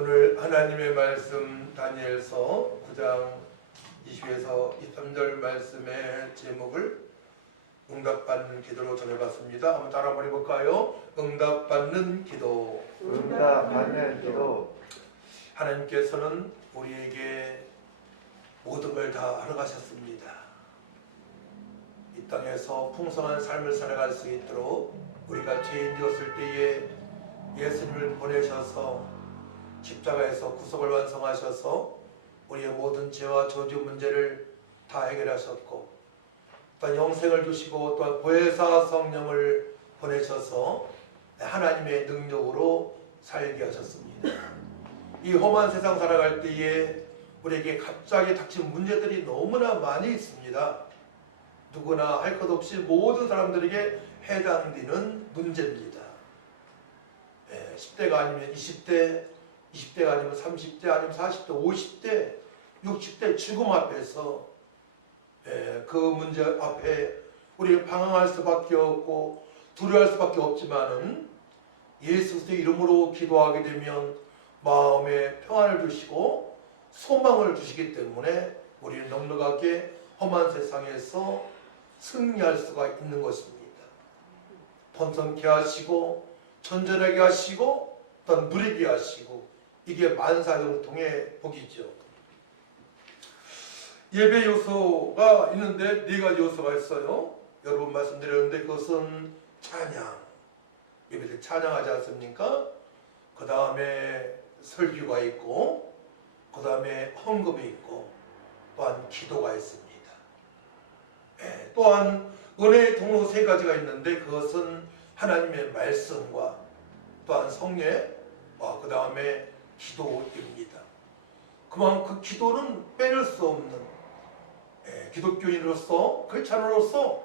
오늘 하나님의 말씀 다니엘서 9장 20에서 23절 말씀의 제목을 응답받는 기도로 전해봤습니다. 한번 따라 한번 해볼까요? 응답받는 기도. 응답받는 기도. 하나님께서는 우리에게 모든 걸 다 하러 가셨습니다. 이 땅에서 풍성한 삶을 살아갈 수 있도록 우리가 죄인되었을 때에 예수님을 보내셔서 십자가에서 구속을 완성하셔서 우리의 모든 죄와 저주 문제를 다 해결하셨고, 또한 영생을 주시고 또한 보혜사 성령을 보내셔서 하나님의 능력으로 살게 하셨습니다. 이 험한 세상 살아갈 때에 우리에게 갑자기 닥친 문제들이 너무나 많이 있습니다. 누구나 할 것 없이 모든 사람들에게 해당되는 문제입니다. 10대가 아니면 20대, 20대가 아니면 30대, 아니면 40대, 50대, 60대 죽음 앞에서 그 문제 앞에 우리 방황할 수밖에 없고 두려워할 수밖에 없지만은 예수 그리스도의 이름으로 기도하게 되면 마음에 평안을 주시고 소망을 주시기 때문에 우리는 넉넉하게 험한 세상에서 승리할 수가 있는 것입니다. 번성케 하시고 전전하게 하시고 또한 누리게 하시고, 이게 만사형통의 복이죠. 예배 요소가 있는데 네 가지 요소가 있어요. 여러 번 말씀드렸는데 그것은 찬양, 예배 때 찬양하지 않습니까? 그 다음에 설교가 있고, 그 다음에 헌금이 있고, 또한 기도가 있습니다. 또한 은혜의 통로 세 가지가 있는데 그것은 하나님의 말씀과 또한 성례, 그 다음에 기도입니다. 그만큼 기도는 빼놓을 수 없는, 기독교인으로서 크리스찬으로서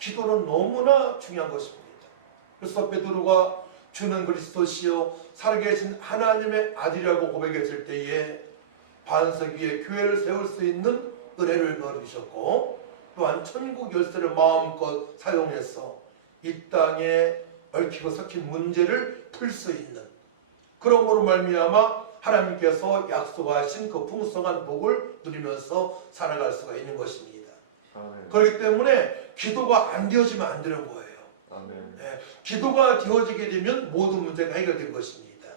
기도는 너무나 중요한 것입니다. 그래서 베드로가 주는 그리스도시요 살아계신 하나님의 아들이라고 고백했을 때에 반석 위에 교회를 세울 수 있는 은혜를 넣어주셨고, 또한 천국 열쇠를 마음껏 사용해서 이 땅에 얽히고 섞인 문제를 풀 수 있는, 그러므로 말미암아 하나님께서 약속하신 그 풍성한 복을 누리면서 살아갈 수가 있는 것입니다. 아멘. 그렇기 때문에 기도가 안 되어지면 안 되는 거예요. 아멘. 기도가 되어지게 되면 모든 문제가 해결된 것입니다.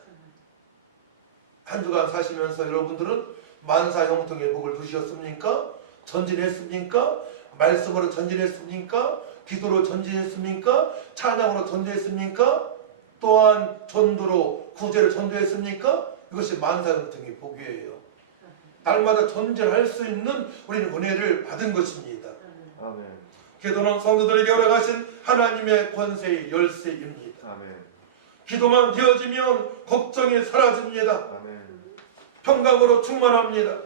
한 주간 사시면서 여러분들은 만사형통의 복을 누리셨습니까? 전진했습니까? 말씀으로 전진했습니까? 기도로 전진했습니까? 찬양으로 전진했습니까? 또한 전도로 구제를 전도했습니까? 이것이 만사형통의 복이에요. 날마다 전진할 수 있는 우리는 은혜를 받은 것입니다. 아멘. 기도는 성도들에게 허락하신 하나님의 권세의 열쇠입니다. 아멘. 기도만 되어지면 걱정이 사라집니다. 아멘. 평강으로 충만합니다.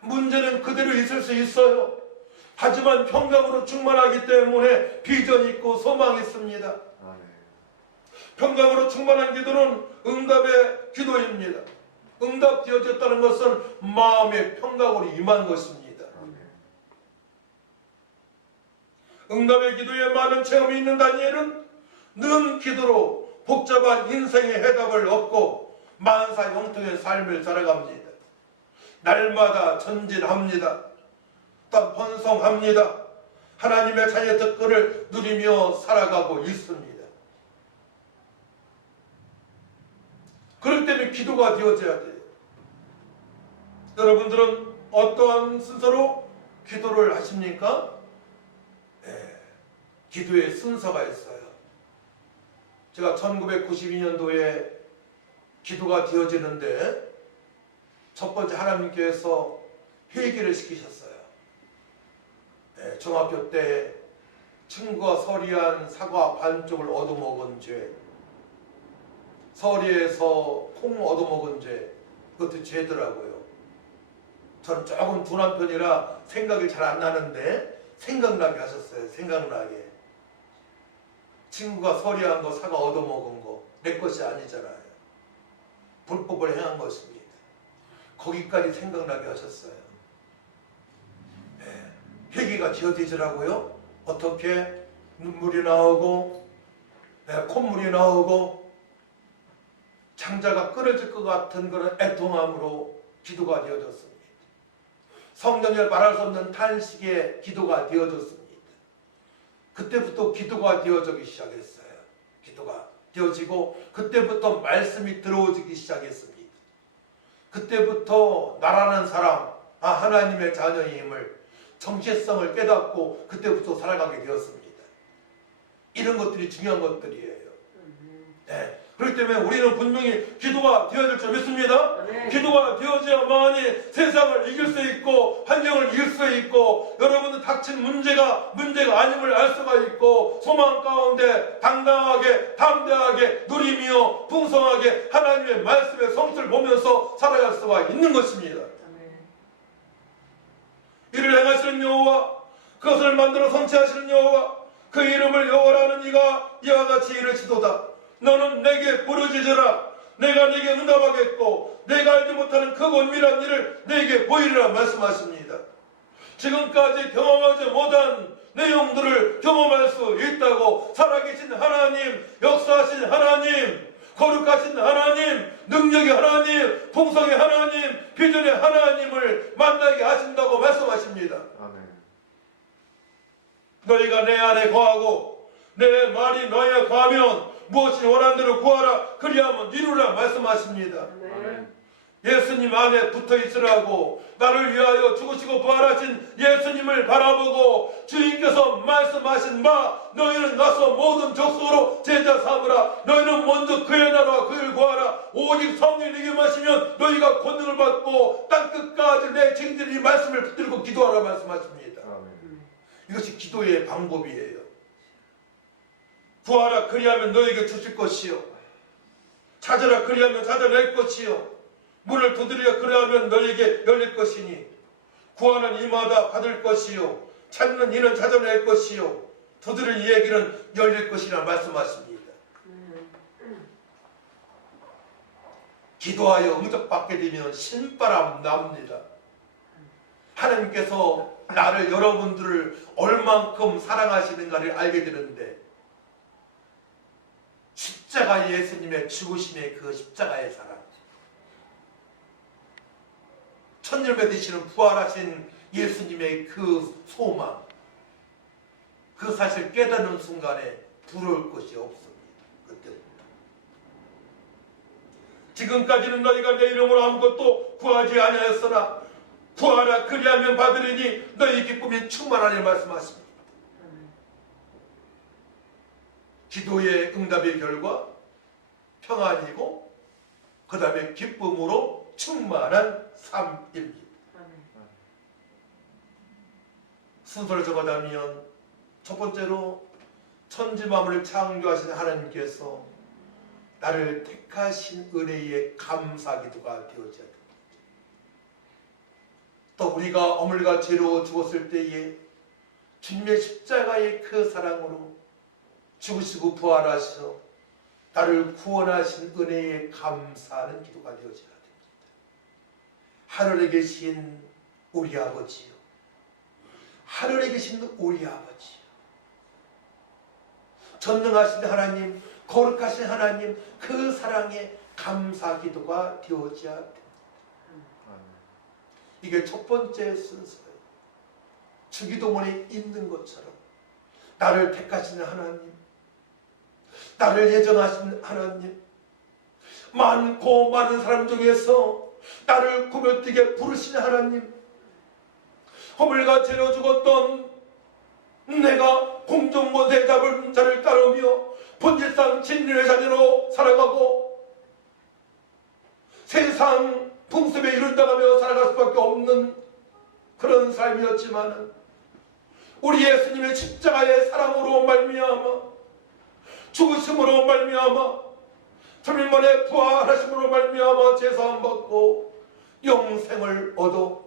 문제는 그대로 있을 수 있어요. 하지만 평강으로 충만하기 때문에 비전이 있고 소망이 있습니다. 아멘. 평강으로 충만한 기도는 응답의 기도입니다. 응답되어졌다는 것은 마음의 평강으로 임한 것입니다. 아멘. 응답의 기도에 많은 체험이 있는 다니엘은 는 기도로 복잡한 인생의 해답을 얻고 만사형통의 삶을 살아갑니다. 날마다 전진합니다. 또 번성합니다. 하나님의 자녀 특권을 누리며 살아가고 있습니다. 그렇기 때문에 기도가 되어져야 돼요. 여러분들은 어떠한 순서로 기도를 하십니까? 기도의 순서가 있어요. 제가 1992년도에 기도가 되어지는데 첫 번째 하나님께서 회개를 시키셨어요. 중학교 때 친구가 서리한 사과 반쪽을 얻어먹은 죄, 서리에서 콩 얻어먹은 죄, 그것도 죄더라고요. 저는 조금 둔한 편이라 생각이 잘 안 나는데 생각나게 하셨어요. 생각나게. 친구가 서리한 거, 사과 얻어먹은 거 내 것이 아니잖아요. 불법을 행한 것입니다. 거기까지 생각나게 하셨어요. 회개가 지어지더라고요. 어떻게? 눈물이 나오고 콧물이 나오고 창자가 끊어질 것 같은 그런 애통함으로 기도가 되어졌습니다. 성령을 말할 수 없는 탄식의 기도가 되어졌습니다. 그때부터 기도가 되어지기 시작했어요. 기도가 되어지고 그때부터 말씀이 들어오기 시작했습니다. 그때부터 나라는 사람, 하나님의 자녀임을, 정체성을 깨닫고 그때부터 살아가게 되었습니다. 이런 것들이 중요한 것들이에요. 네. 그렇기 때문에 우리는 분명히 기도가 되어야 될 줄 믿습니다. 네. 기도가 되어져야만이 세상을 이길 수 있고 환경을 이길 수 있고 여러분들 닥친 문제가 아님을 알 수가 있고 소망 가운데 당당하게 담대하게 누리며 풍성하게 하나님의 말씀의 성취를 보면서 살아갈 수가 있는 것입니다. 이를 행하시는 여호와, 그것을 만들어 성취하시는 여호와, 그 이름을 여호와라는 이가 이와 같이 이르시도다. 너는 내게 부르짖으라. 내가 네게 응답하겠고 내가 알지 못하는 크고 은밀한 일을 네게 보이리라 말씀하십니다. 지금까지 경험하지 못한 내용들을 경험할 수 있다고 살아계신 하나님, 역사하신 하나님, 거룩하신 하나님, 능력의 하나님, 풍성의 하나님, 비전의 하나님을 만나게 하신다고 말씀하십니다. 아멘. 너희가 내 안에 거하고 내 말이 너희에 거하면 무엇이 원하는 대로 구하라. 그리하면 이루라 말씀하십니다. 아멘. 예수님 안에 붙어 있으라고 나를 위하여 죽으시고 부활하신 예수님을 바라보고 주님께서 말씀하신 바 너희는 가서 모든 족속으로 제자 삼으라. 너희는 먼저 그의 나라와 그를 구하라. 오직 성령에게 마시면 너희가 권능을 받고 땅끝까지 내 증인들이 이 말씀을 붙들고 기도하라 말씀하십니다. 아멘. 이것이 기도의 방법이에요. 구하라 그리하면 너에게 주실 것이요, 찾으라 그리하면 찾아낼 것이요, 문을 두드리라 그리하면 너에게 열릴 것이니 구하는 이마다 받을 것이요 찾는 이는 찾아낼 것이요 두드릴 이에게는 열릴 것이라 말씀하십니다. 기도하여 응답받게 되면 신바람 납니다. 하나님께서 나를, 여러분들을 얼만큼 사랑하시는가를 알게 되는데 십자가 예수님의 죽으심의 그 십자가의 사랑, 천년배 되시는 부활하신 예수님의 그 소망, 그 사실 깨닫는 순간에 부러울 것이 없습니다. 그때 지금까지는 너희가 내 이름으로 아무것도 구하지 아니하였으나 구하라 그리하면 받으리니 너희 기쁨이 충만하니 말씀하십니다. 기도의 응답의 결과 평안이고 그 다음에 기쁨으로 충만한 삶입니다. 순서를 적어가면 첫 번째로 천지 만물을 창조하신 하나님께서 나를 택하신 은혜에 감사기도가 되어져야 됩니다. 또 우리가 어물과 죄로 죽었을 때에 주님의 십자가의 그 사랑으로 죽으시고 부활하셔 나를 구원하신 은혜에 감사하는 기도가 되어져야 됩니다. 하늘에 계신 우리 아버지요, 하늘에 계신 우리 아버지요, 전능하신 하나님, 거룩하신 하나님, 그 사랑에 감사 기도가 되어져야 됩니다. 이게 첫 번째 순서예요. 주기도문에 있는 것처럼 나를 택하시는 하나님, 나를 예정하신 하나님, 많고 많은 사람 중에서 나를 구별되게 부르시는 하나님, 허물과 죄로 죽었던 내가 공정못에 잡은 자를 따르며 본질상 진리의 자녀로 살아가고 세상 풍습에 이른다가며 살아갈 수밖에 없는 그런 삶이었지만 우리 예수님의 십자가의 사랑으로 말미암아, 죽으심으로 말미암아, 3일 만에 부활하심으로 말미암아 제사함 받고 영생을 얻어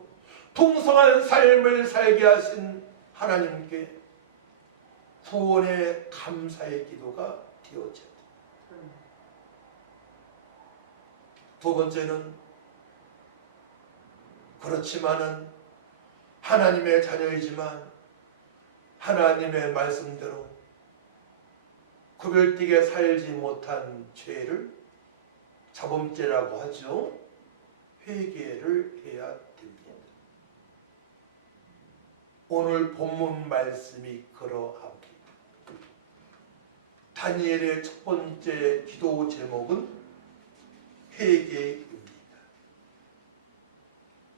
풍성한 삶을 살게 하신 하나님께 구원의 감사의 기도가 되어져야 됩니다. 두 번째는 그렇지만은 하나님의 자녀이지만 하나님의 말씀대로 구별되게 살지 못한 죄를 자범죄라고 하죠. 회개를 해야 됩니다. 오늘 본문 말씀이 그러합니다. 다니엘의 첫 번째 기도 제목은 회개입니다.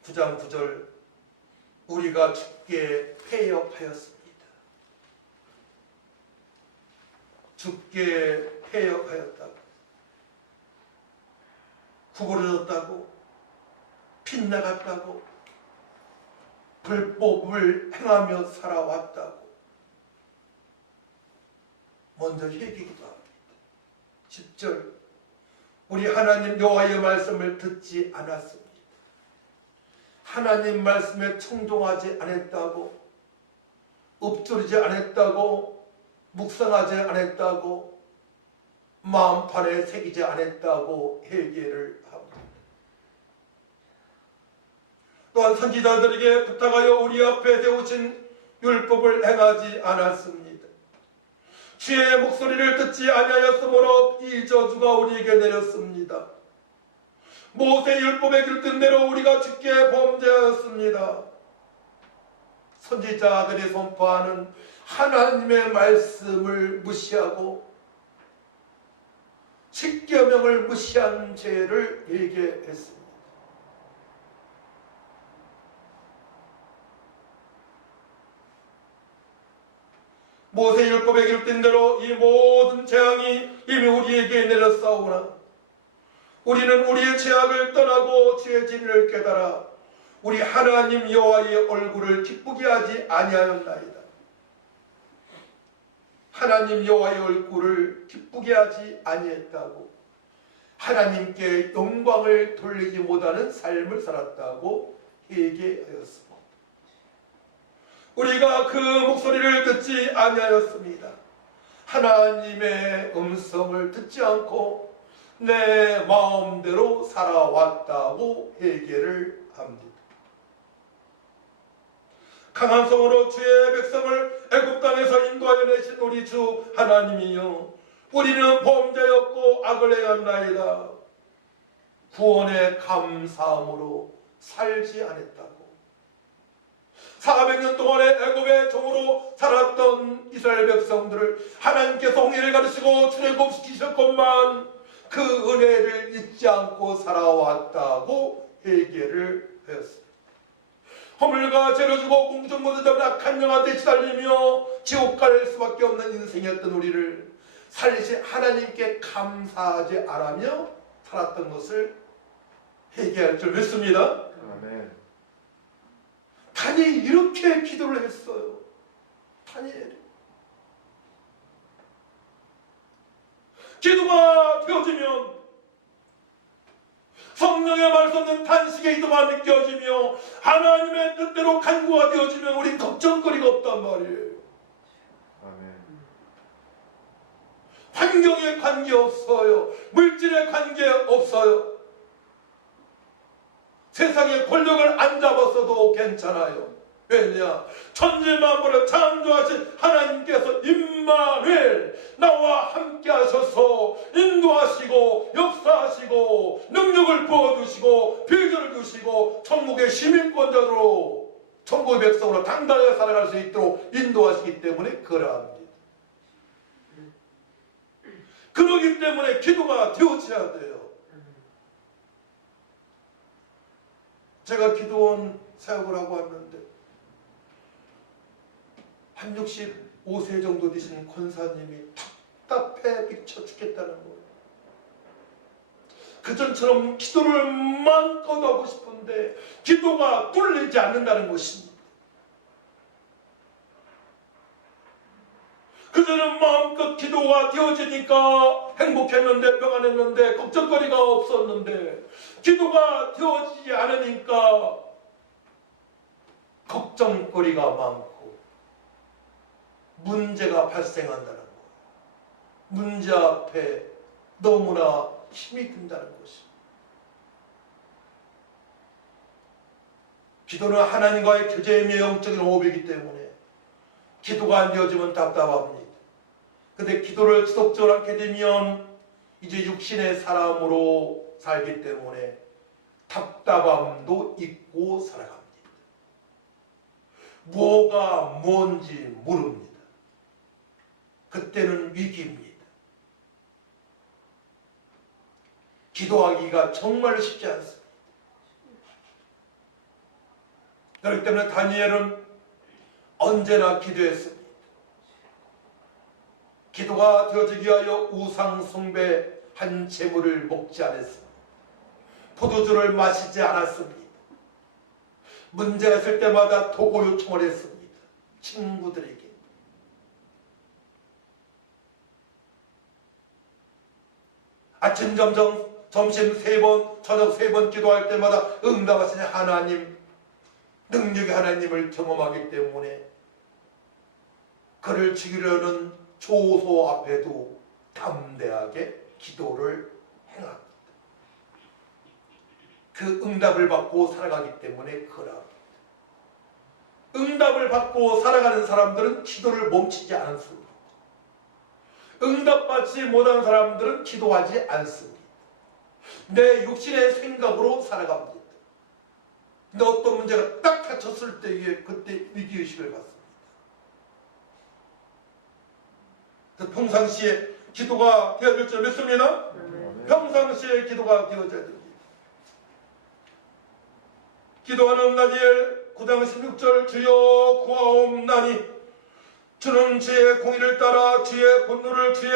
9장 9절 우리가 주께 패역하였습니다. 주께 패역하였다고, 구부러졌다고, 빗나갔다고, 불법을 행하며 살아왔다고 먼저 회개기도 합니다. 10절 우리 하나님 여호와의 말씀을 듣지 않았습니다. 하나님 말씀에 청종하지 않았다고, 읊조리지 않았다고, 묵상하지 않았다고, 마음판에 새기지 않았다고 회개를 합니다. 또한 선지자들에게 부탁하여 우리 앞에 세우신 율법을 행하지 않았습니다. 주의 목소리를 듣지 아니하였으므로 이 저주가 우리에게 내렸습니다. 모세 율법에 글뜬 대로 우리가 주께 범죄하였습니다. 선지자들이 선포하는 하나님의 말씀을 무시하고 십계명을 무시한 죄를 회개했습니다. 모세 율법에 기록된 대로 이 모든 재앙이 이미 우리에게 내렸사오나 우리는 우리의 죄악을 떠나고 주의 진리를 깨달아 우리 하나님 여호와의 얼굴을 기쁘게 하지 아니하였나이다. 하나님 여호와의 얼굴을 기쁘게 하지 아니했다고, 하나님께 영광을 돌리지 못하는 삶을 살았다고 회개하였습니다. 우리가 그 목소리를 듣지 아니하였습니다. 하나님의 음성을 듣지 않고 내 마음대로 살아왔다고 회개를 합니다. 강한 성으로 주의 백성을 애굽 땅에서 인도하여 내신 우리 주 하나님이여, 우리는 범죄였고 악을 행했나이다. 구원의 감사함으로 살지 않았다고. 400년 동안의 애굽의 종으로 살았던 이스라엘 백성들을 하나님께서 홍해를 가르치고 출애굽시키셨건만 그 은혜를 잊지 않고 살아왔다고 회개를 하였습니다. 허물과 죄를 주고 공중모두 잡은 악한 영한테 시달리며 지옥 갈 수밖에 없는 인생이었던 우리를 살리신 하나님께 감사하지 않으며 살았던 것을 회개할 줄 믿습니다. 아멘. 다니엘이 이렇게 기도를 했어요. 다니엘이 기도가 되어지면, 성령의 말씀은 탄식의 기도가 느껴지며 하나님의 뜻대로 간구가 되어지면 우린 걱정거리가 없단 말이에요. 아멘. 환경에 관계없어요. 물질에 관계없어요. 세상의 권력을 안 잡았어도 괜찮아요. 왜냐? 천지만물을 창조하신 하나님께서 임마누엘, 나와 함께 하셔서 인도하시고 역사하시고 능력을 부어주시고 비전을 주시고 천국의 시민권자로 천국의 백성으로 당당하게 살아갈 수 있도록 인도하시기 때문에 그러합니다. 그러기 때문에 기도가 되어져야 돼요. 제가 기도원 사역을 하고 왔는데 한 65세 정도 되신 권사님이 답답해 미쳐 죽겠다는 거예요. 그전처럼 기도를 마음껏 하고 싶은데 기도가 뚫리지 않는다는 것입니다. 그전은 마음껏 기도가 되어지니까 행복했는데, 평안했는데, 걱정거리가 없었는데 기도가 되어지지 않으니까 걱정거리가 많고 문제가 발생한다는 거예요. 문제 앞에 너무나 힘이 든다는 것입니다. 기도는 하나님과의 교제이며 영적인 호흡이기 때문에 기도가 안 되어지면 답답합니다. 근데 기도를 지속적으로 하게 되면 이제 육신의 사람으로 살기 때문에 답답함도 잊고 살아갑니다. 뭐가 뭔지 모릅니다. 그때는 위기입니다. 기도하기가 정말 쉽지 않습니다. 그렇기 때문에 다니엘은 언제나 기도했습니다. 기도가 되어지기 위하여 우상 숭배한 재물을 먹지 않았습니다. 포도주를 마시지 않았습니다. 문제가 있을 때마다 도고 요청을 했습니다. 친구들에게. 아침, 점심 3번, 저녁 3번 기도할 때마다 응답하시는 하나님, 능력의 하나님을 경험하기 때문에 그를 죽이려는 조소 앞에도 담대하게 기도를 행합니다. 그 응답을 받고 살아가기 때문에 그럽니다. 응답을 받고 살아가는 사람들은 기도를 멈추지 않습니다. 응답받지 못한 사람들은 기도하지 않습니다. 내 육신의 생각으로 살아갑니다. 근데 어떤 문제가 딱 닥쳤을 때에 그때 위기의식을 갖습니다. 평상시에 기도가 되어질 줄 믿습니다. 평상시에 기도가 되어져야 됩니다. 기도하는 다니엘 9장 16절 주여 구하옵나니 주는 주의 공의를 따라 주의 분노를 주의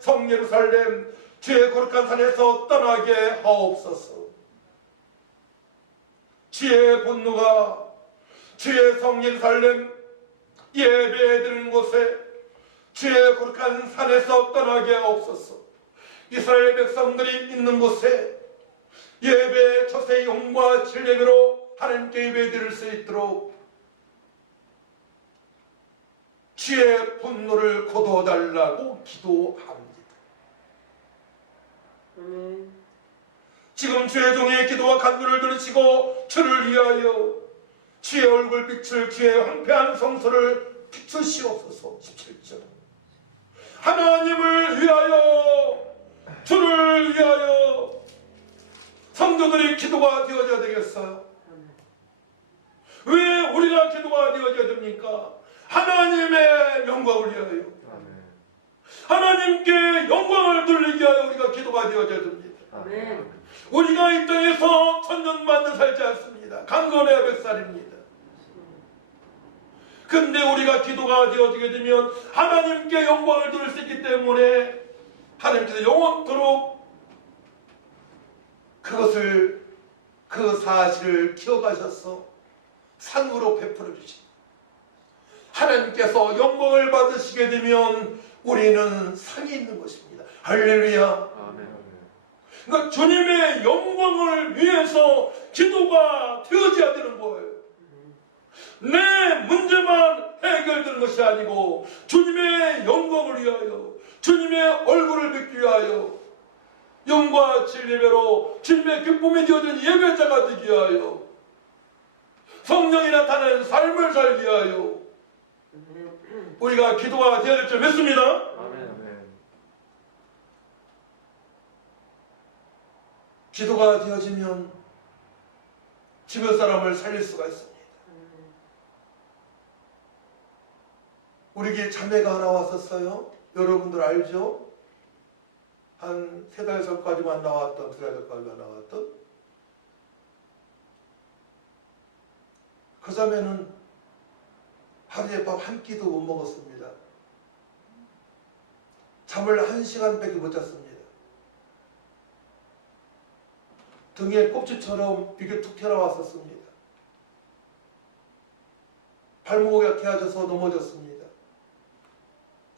성 예루살렘 주의 거룩한 산에서 떠나게 하옵소서. 주의 분노가 주의 성 예루살렘 예배드리는 곳에 주의 거룩한 산에서 떠나게 하옵소서. 이스라엘 백성들이 있는 곳에 예배 처세 용과 진례로 하나님께 예배드릴 수 있도록 주의 분노를 거둬달라고 기도합니다. 지금 주의 종의 기도와 간구를 들으시고 주를 위하여 주의 얼굴빛을 주의 황폐한 성소를 비추시옵소서. 17절 하나님을 위하여 주를 위하여 성도들의 기도가 되어져야 되겠어요. 왜 우리가 기도가 되어져야 됩니까? 하나님의 영광을 위하여 하나님께 영광을 돌리기 위하여 우리가 기도가 되어져야 됩니다. 우리가 이 땅에서 천년만년 살지 않습니다. 강건해야 100살입니다. 근데 우리가 기도가 되어지게 되면 하나님께 영광을 돌릴 수 있기 때문에 하나님께서 영원토록 그것을 그 사실을 기억하셔서 상으로 베풀어 주십니다. 하나님께서 영광을 받으시게 되면 우리는 상이 있는 것입니다. 할렐루야. 그러니까 주님의 영광을 위해서 기도가 되어져야 되는 거예요. 내 문제만 해결되는 것이 아니고 주님의 영광을 위하여 주님의 얼굴을 뵙기 위하여 영과 진리배로 주님의 기쁨이 되어진 예배자가 되기 위하여 성령이 나타나는 삶을 살기 위하여 우리가 기도가 되어야 될 줄 믿습니다. 기도가 되어지면 죽은 사람을 살릴 수가 있습니다. 우리 교회 자매가 하나 왔었어요. 여러분들 알죠? 한 3달 전까지만 나왔던, 2달 전까지만 나왔던 그 자매는 하루에 밥 한 끼도 못 먹었습니다. 잠을 1시간밖에 못 잤습니다. 등에 꼽지처럼 이게 툭 튀어나왔었습니다. 발목이 약해져서 넘어졌습니다.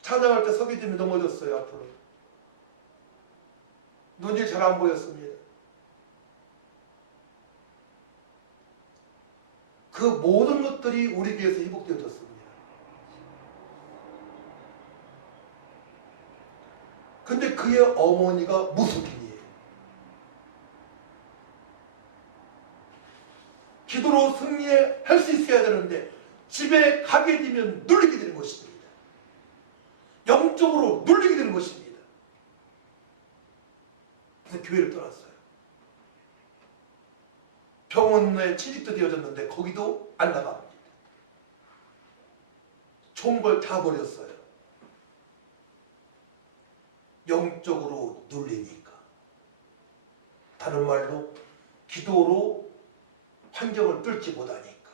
찬양할 때 서기 때문에 넘어졌어요. 앞으로 눈이 잘 안 보였습니다. 그 모든 것들이 우리 교회에서 회복되어졌습니다. 근데 그의 어머니가 무속인이에요. 기도로 승리할 수 있어야 되는데 집에 가게 되면 눌리게 되는 것입니다. 영적으로 눌리게 되는 것입니다. 병원에 취직도 되어졌는데 거기도 안 나갑니다. 좋은 걸 다 버렸어요. 영적으로 눌리니까. 다른 말로 기도로 환경을 뚫지 못하니까.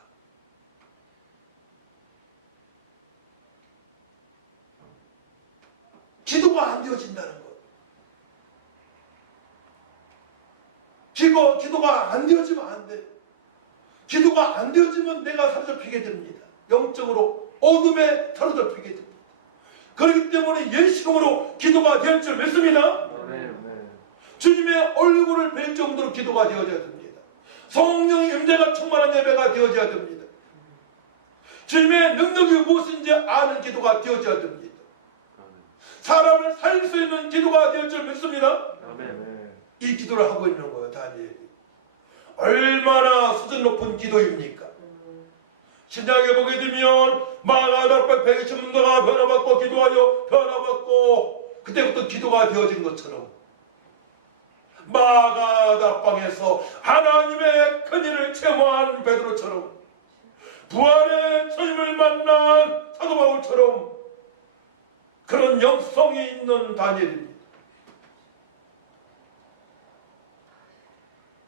기도가 안 되어진다는 것. 기도가 안 되어지면 안 돼. 기도가 안 되어지면 내가 사로잡히게 됩니다. 영적으로 어둠에 사로잡히게 됩니다. 그렇기 때문에 예수님으로 기도가 될 줄 믿습니다. 주님의 얼굴을 뵐 정도로 기도가 되어져야 됩니다. 성령의 임재가 충만한 예배가 되어져야 됩니다. 주님의 능력이 무엇인지 아는 기도가 되어져야 됩니다. 사람을 살릴 수 있는 기도가 될 줄 믿습니다. 이 기도를 하고 있는 거예요. 다니엘이. 얼마나 수준 높은 기도입니까? 신약에 보게 되면 마가다락 120문도가 변화받고 기도하여 변화받고 그때부터 기도가 되어진 것처럼 마가다락방에서 하나님의 큰일을 체험한 베드로처럼 부활의 주님을 만난 사도 바울처럼 그런 영성이 있는 다니엘입니다.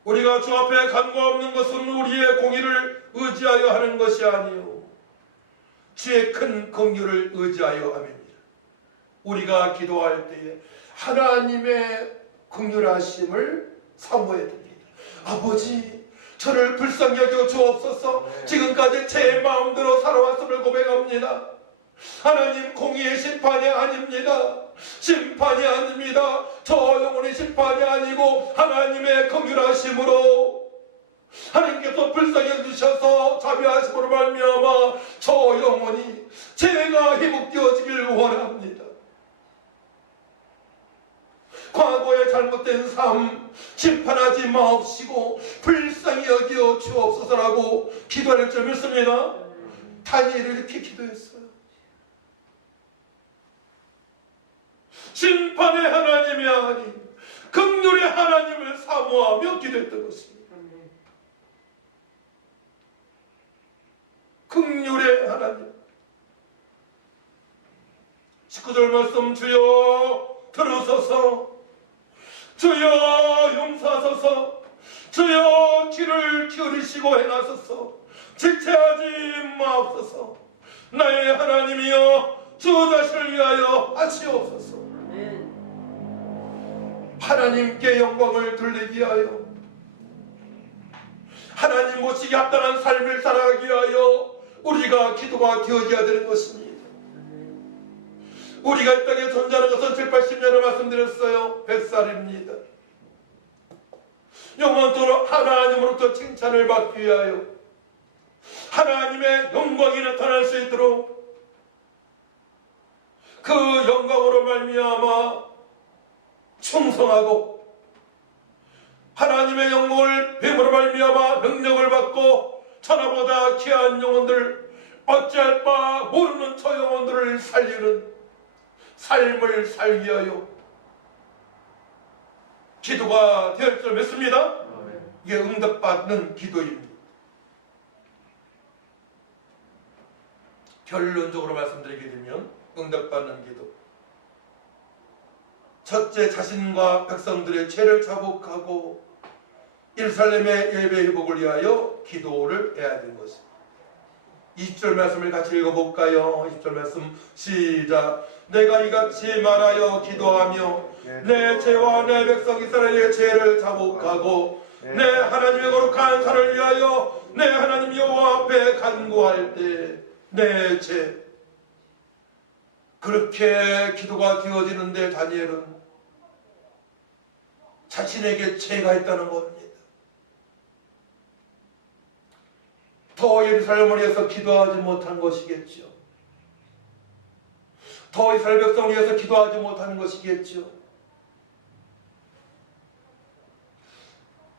우리가 주 앞에 간과 없는 것은 우리의 공의를 의지하여 하는 것이 아니요 주의 큰 긍휼을 의지하여 함입니다. 우리가 기도할 때에 하나님의 긍휼하심을 사모해야 됩니다. 아버지, 저를 불쌍히 여겨 주옵소서. 지금까지 제 마음대로 살아왔음을 고백합니다. 하나님, 공의의 심판이 아닙니다. 심판이 아닙니다. 저 영혼의 심판이 아니고 하나님의 긍휼하심으로 하나님께서 불쌍히 여기셔서 자비하심으로 말미암아 저 영혼이 제가 회복되어지길 원합니다. 과거의 잘못된 삶 심판하지 마옵시고 불쌍히 여겨 주옵소서라고 기도할 줄 믿습니다. 다니엘이 이렇게 기도했어요. 심판의 하나님이 아닌 긍휼의 하나님을 사모하며 기도했던 것입니다. 긍휼의 하나님. 19절 말씀, 주여 들으소서, 주여 용서하소서, 주여 귀를 기울이시고 행하소서, 지체하지 마옵소서. 나의 하나님이여 주 자신을 위하여 하시옵소서. 하나님께 영광을 돌리기 위하여 하나님 모시기 합당한 삶을 살아가기 위하여 우리가 기도가 되어져야 되는 것입니다. 우리가 이 땅에 존재하는 것은 7, 80년을 말씀드렸어요. 100살입니다. 영원토록 하나님으로부터 칭찬을 받기 위하여 하나님의 영광이 나타날 수 있도록 그 영광으로 말미암아 충성하고 하나님의 영광을 뱀으로 말미암아 능력을 받고 천하보다 귀한 영혼들, 어찌할 바 모르는 저 영혼들을 살리는 삶을 살기 위하여 기도가 되었을 줄 믿습니다. 이게 응답받는 기도입니다. 결론적으로 말씀드리게 되면 응답받는 기도, 첫째, 자신과 백성들의 죄를 자복하고 예루살렘의 예배 회복을 위하여 기도를 해야 되는 것입니다. 20절 말씀을 같이 읽어볼까요? 20절 말씀 시작. 내가 이같이 말하여 기도하며 내 죄와 내 백성 이스라엘의 죄를 자복하고 내 하나님의 거룩한 산을 위하여 내 하나님 여호와 앞에 간구할 때 내 죄, 그렇게 기도가 되어지는데 다니엘은 자신에게 죄가 있다는 겁니다. 더 예루살렘을 위해서 기도하지 못한 것이겠죠. 더 이스라엘 백성을 위해서 기도하지 못하는 것이겠죠.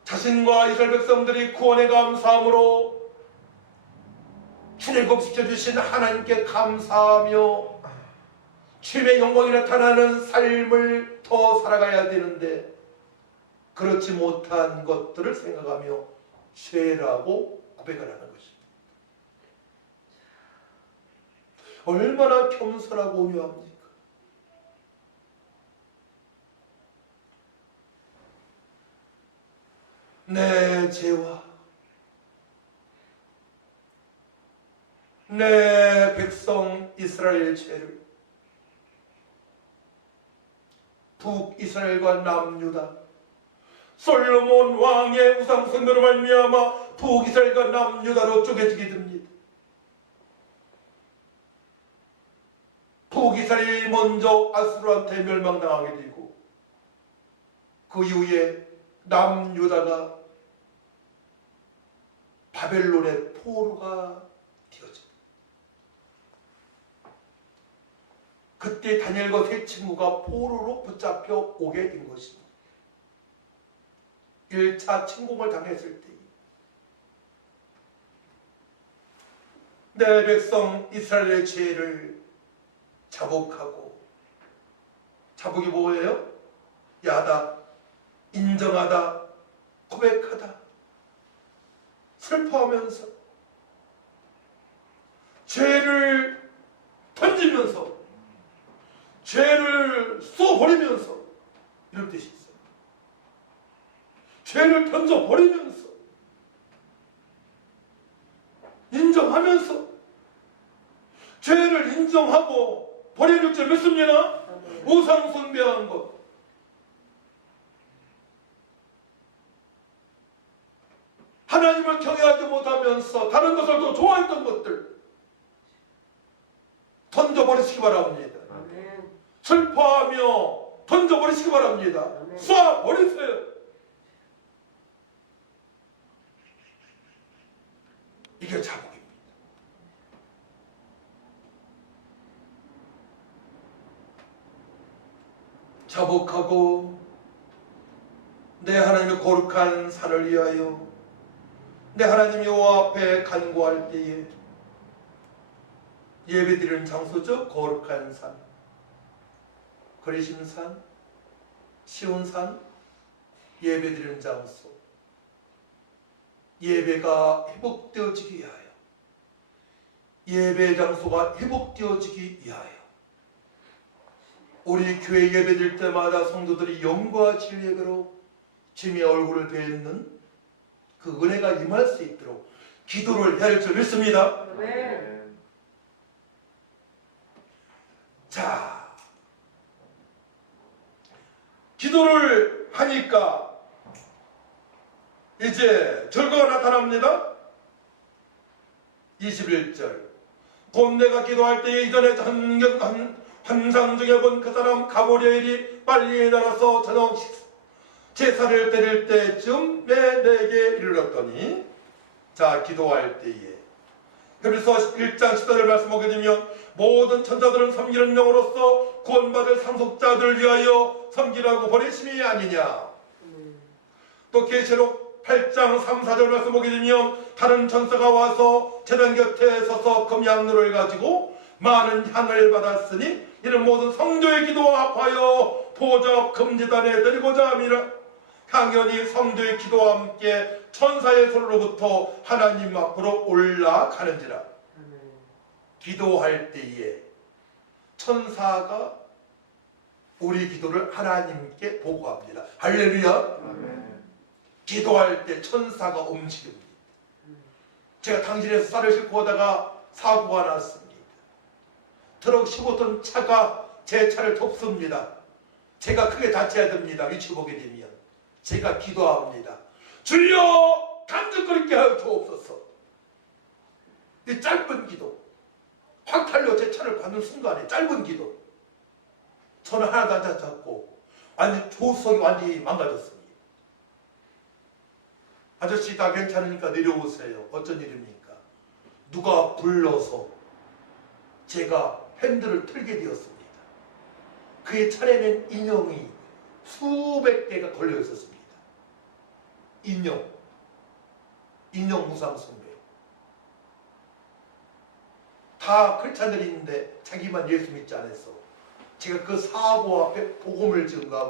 자신과 이스라엘 백성들이 구원에 감사함으로 출애굽시켜 주신 하나님께 감사하며 주님의 영광이 나타나는 삶을 더 살아가야 되는데 그렇지 못한 것들을 생각하며 죄라고 고백을 하는 것입니다. 얼마나 겸손하고 온유합니까? 내 죄와 내 백성 이스라엘 죄를 북이스라엘과 남유다 솔로몬 왕의 우상숭배로 말미암아 북이스라엘과 남유다로 쪼개지게 됩니다. 북이스라엘이 먼저 아수르한테 멸망당하게 되고 그 이후에 남유다가 바벨론의 포로가 되어집니다. 그때 다니엘과 세 친구가 포로로 붙잡혀 오게 된 것입니다. 1차 침공을 당했을 때 내 백성 이스라엘의 죄를 자복하고, 자복이 뭐예요? 야다, 인정하다, 고백하다, 슬퍼하면서 죄를 던지면서 죄를 쏘버리면서 이런 뜻이 있어요. 죄를 던져버리면서 인정하면서 죄를 인정하고 버리는 줄 믿습니다. 우상 숭배한 것, 하나님을 경외하지 못하면서 다른 것을 더 좋아했던 것들 던져버리시기 바랍니다. 슬퍼하며 던져버리시기 바랍니다. 쏴버리세요. 이게 자복입니다. 자복하고 내 하나님의 거룩한 산을 위하여 내 하나님 여호와 앞에 간구할 때에 예배드리는 장소죠. 거룩한 산, 거리신 산, 시온 산, 예배드리는 장소, 예배가 회복되어지기 위하여, 예배 장소가 회복되어지기 위하여 우리 교회 예배드릴 때마다 성도들이 영과 진리로 주님의 얼굴을 뵙는 그 은혜가 임할 수 있도록 기도를 해야 할 줄 믿습니다. 네. 자, 기도를 하니까 이제 결과가 나타납니다. 21절, 곧 내가 기도할 때에 이전에 환상 중에 본 그 사람 가브리엘이 빨리 날아서 저녁 제사를 드릴 때쯤 내게 이르렀더니, 자, 기도할 때에 그래서 1장 10절을 말씀하게 되면 모든 천사들은 섬기는 영으로서 구원받을 상속자들을 위하여 섬기라고 버리심이 아니냐. 또 계시록 8장 3, 4절 말씀 보게 되면 다른 천사가 와서 제단 곁에 서서 금향로를 가지고 많은 향을 받았으니 이는 모든 성도의 기도와 합하여 보좌 금지단에 드리고자 함이라. 당연히 성도의 기도와 함께 천사의 손으로부터 하나님 앞으로 올라가는지라. 기도할 때에 천사가 우리 기도를 하나님께 보고합니다. 할렐루야. 아멘. 기도할 때 천사가 움직입니다. 제가 당진에서 쌀을 싣고 오다가 사고가 났습니다. 트럭 15톤 차가 제 차를 덮습니다. 제가 크게 다쳐야 됩니다. 위치 보게 되면 제가 기도합니다. 주여 간증거리게 하여 주옵소서. 이 짧은 기도, 확 달려 제 차를 받는 순간에 짧은 기도, 저는 하나도 안 다쳤고 완전 조수석이 완전히 망가졌습니다. 아저씨 다 괜찮으니까 내려오세요. 어쩐 일입니까? 누가 불러서 제가 핸들을 틀게 되었습니다. 그의 차례는 인형이 수백 개가 걸려 있었습니다. 인형 무상숭배. 다 크리스찬들이 있는데 자기만 예수 믿지 않았어. 제가 그 사고 앞에 복음을 증거하고